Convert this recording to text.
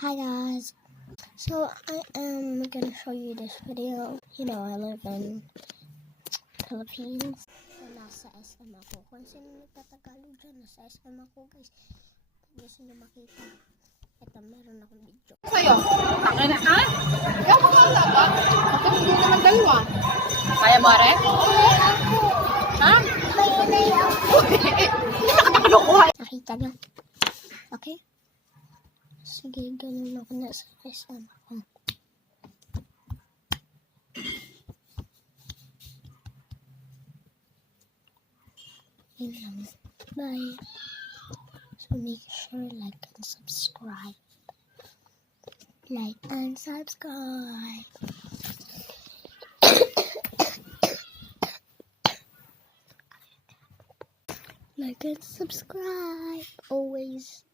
Hi guys. So I am gonna show you this video. You know, I live in Philippines. So nasa SM ako. Kung sino nagtatagalog dyan, nasa SM ako guys. Kung gusto nyo makita. Ito, meron akong video. Sa'yo? Taka na, ha? Ikaw mo ka dapat? Bakit hindi naman dalawa? Kaya mo, Are? Ha? Hindi makatapalukuha. Nakita nyo? Okay? Sige, ganun ako nasa SM ako. Yun lang. Bye. So make sure like and subscribe. Like and subscribe. Like and subscribe. Always.